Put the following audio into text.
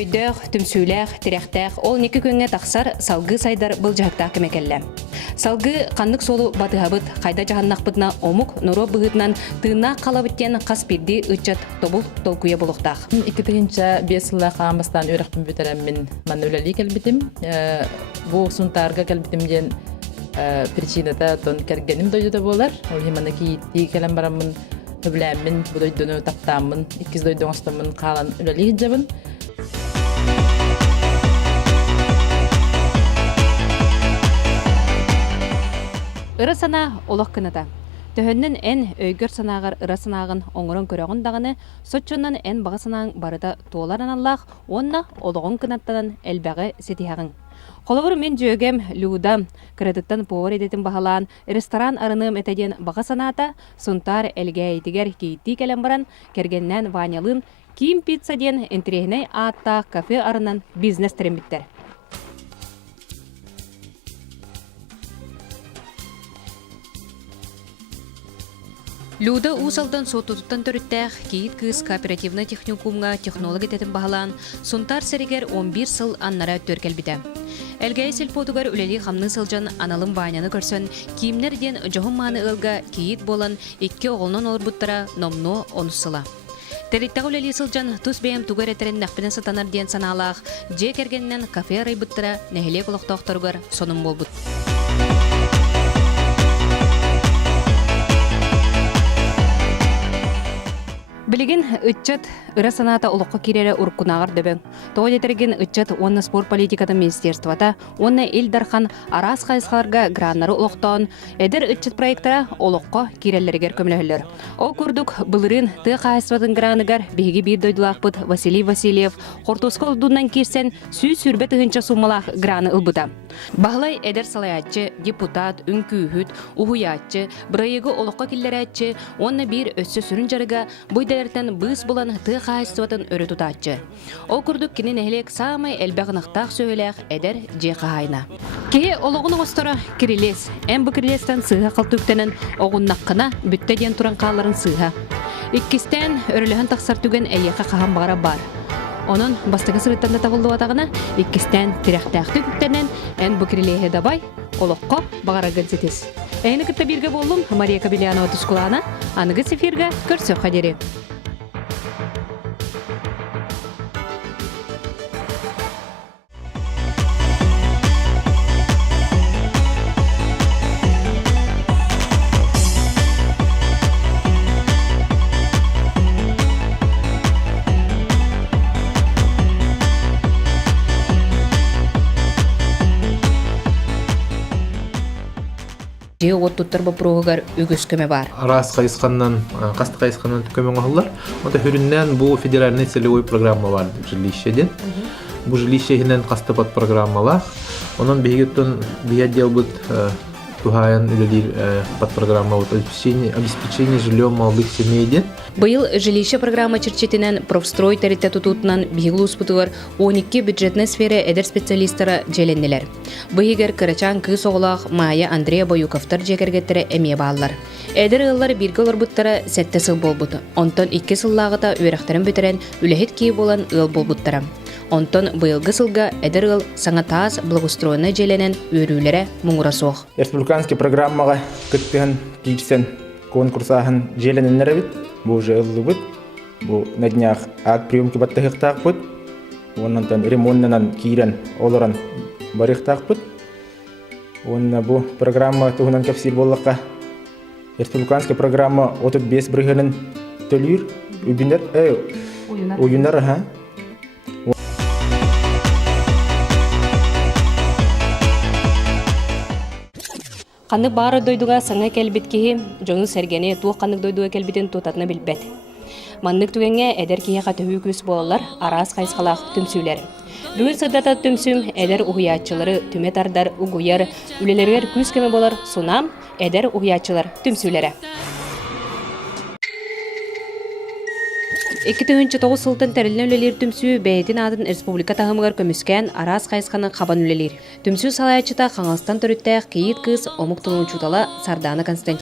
өйдөөх, түмсүүлээх, тирехтээх ол неки көңе тахсар салгы сайдар былжахтаа кемекелле. Салгы каннык солу батыхабыт, кайда жаханнахпытна омук норо быгытнан тыына калабыттен кас бирди ычат тобул толкуя болуктаах. 2005 жылы қамыстан өріқпін бүтереммін манөләли келбітім. Бұл сұнтарға келбітімден причинада тон кәргенім дойды болар. Ол хеманы кейтті келем барамын, өбіләмін, бұл дойдыны таптамын, 2 дойдың остамын қалан өләли хиджабын. Ыры сана олақ кынада. Төхөннен эн өйгөр санағар ыра санағын оңырын көріғын дағыны, сотчоннан эн баға санағын барыда туоларан аллақ, онна олығын кынаттанан әлбәғі сетихағын. Қолығыр мен жөгем люда кредиттан повар едетін бағалан, ресторан арыным әтәден баға саната, сұнтар әлге әйтігер кейтті кәлем баран, кергеннен ванялын, киім пицца ден энтрегіне атта кафе арынан бизнес тірембіттер. Люда усалдан сотутуттан төрүттәх кейт кыз кооперативна техникумга технолог ететін бағалан, сұнтар сәрігер 11 сыл аннара төркелбіді. Әлгәй селпотугар үлелі қамны сылжан аналым баняны көрсөн, киімнерден жоғын маны ылға кейт болан 2 оғылынан олыр бұттара номно 10 сыла. Тәлеттәғ үлелі сылжан тұс бәйім тугар әтерін нәқпіне сатанар ден саналақ, же кергеннен кафе арай бұттара нәхіле қолықтақтарығар соным бол бұт. Билигин ытчат ыра саната олоққа кирере уркунағар дөбөң. Тоғы детерген ытчат онна спорт политикаты министерствата, онна Илдархан арас қайсқаларға граннары олоқтауын, әдір ытчат проекттара олоққа кирелерігер көмілігілер. Ол күрдік бұлырын ты қайсватын граныгар бейгі бір дойдылақпыт Василий Васильев, Қортосқа ұлдуынан керсен сүй сүрбет ұғынша сумалақ граны ұлбыда. Бағылай әдір салаятчы, депутат, үнкүйхіт, ұғыятчы, бұрайығы олоққа келлерәтчі, онна бір өссі сүрін жарыға бұйдалертен бұс болан ты қайсуатын өрі тұтатчы. Ол күрдік кенен әлек самай әлбәғынақтақ сөйләқ әдір же қағайна. Кеге олығын оғыстары кирилес, әм бұ кирилестен сыға қалтүктенін оғыннаққына бүттеден тұран қаларын сыға. Иккістен өріліғін тақсар түген әйеқі қаған бағара бар. Onun bastığı sırıttanda tağıldı vatağına, ikkisten tiraqtaqты күттенен ән бүкірілеге дабай, олыққа бағара гүлзетес. Әйіні күтті бірге болым, Мария Кабелянова тұскулана, анығы сефирға көрсөк қадері. Оттуттар бапруғығар үгіскөме бар. Арас қайысқаннан, қасты қайысқаннан көмен ғалылар. Ота хүріннен бұл федеральный целевой программа бар жилищеден. Бұл жилищеден қасты бат программалақ. Онын бейгеттен бейадел бұд тухаян үлелер бат программа бұд обеспечение жильем малдық семейден. Быйыл жилище программа черчетинен профстрой таритта тутутунан бигыл успутугар 12 бюджетный сфера эдер специалисттары желеннелер. Быйгер Карачан кыз оғлақ Майя Андрея Боюковтар жекергеттері әме баллар. Эдер ыллар бирге олар буттара сәтті сыл бол бұты. Онтон 2 сыллағыта өрәқтерін бөтерен үләхет кей болан ыл бол буттара. Онтон быйылғы сылға эдер ыл саңатаз благоустроены желенен өрүүлері мұңыра соқ. Республиканский программаға күттіғін кейсен конкурсағын желененлері бит. Бұл жылы бұд, бұл на днях ат приемки баттығықтақ бұд, оннан ремонтынан кейрен олыран барықтақ бұд. Онна бұл программа тұғынан кәпсел болыққа республиканский программа 35 біргінің төлір, ойындар, Қанық бары дойдуға саңа кәлбет кейі, жоңы сәргені туық қанық дойдуға кәлбетін тұтатына білбәт. Маннық түгенге әдер кейі қатығы көз болалар, арас қайсқалақ түмсүлер. Бүгін сырдата түмсүм әдер ұғыятчылары түмет ардар ұғыяр, үлелергер көз кеме болар, сунам әдер ұғыятчылар түмсүлері. 2009 сылтын тәрілін үлелер түмсү бәйетін адын республика тағымығар көміскен арас қайысқанын қабан үлелер. Түмсү салаячыта қаңылстан түріттәқ кейіт кыз омық тұлын чутала Сарданы Константин.